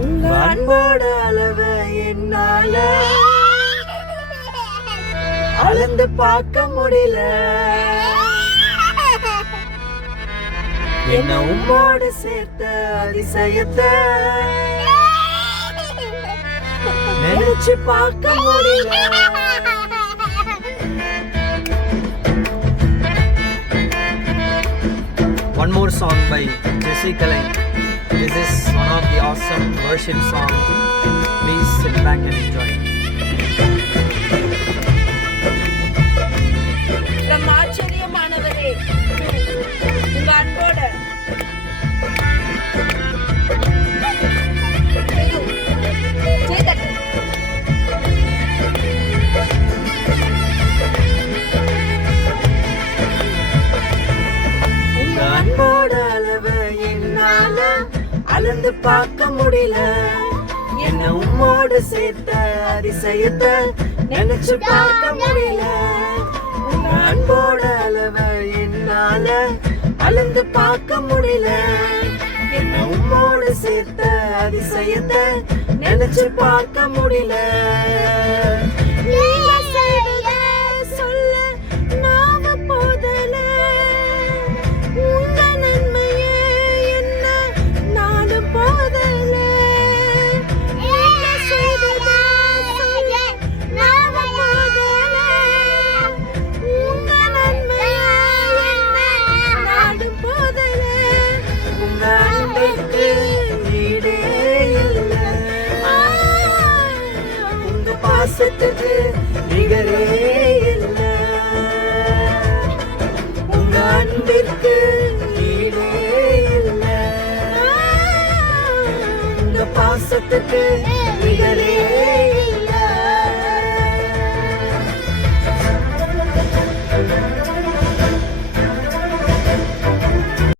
உங்க அன்போட அளவு என்னால அளந்து பார்க்க முடியல. என்ன உம்மோடு சேர்த்த அதிசயத்தை நினைச்சு பார்க்க முடியல. One more song by Jesse Kalai. This is one of the awesome worship songs. Please sit back and enjoy. ஆச்சரியமானவரே, உங்க அன்போட உங்க அன்போட அளவு என்னால அளந்து பார்க்க முடியல. என்ன உம்மோடு சேர்த்த அதிசயத்தை நினைச்சு பார்க்க முடியல. உங்க அன்போட அளவு என்னால அளந்து பார்க்க முடியல. என்ன உம்மோடு சேர்த்த அதிசயத்தை நினைச்சு பார்க்க முடியல. பாசத்துக்கு நிகரே இல்ல. உங்க அன்பிற்கு ஈடே இல்ல. உங்க பாசத்துக்கு நிகரே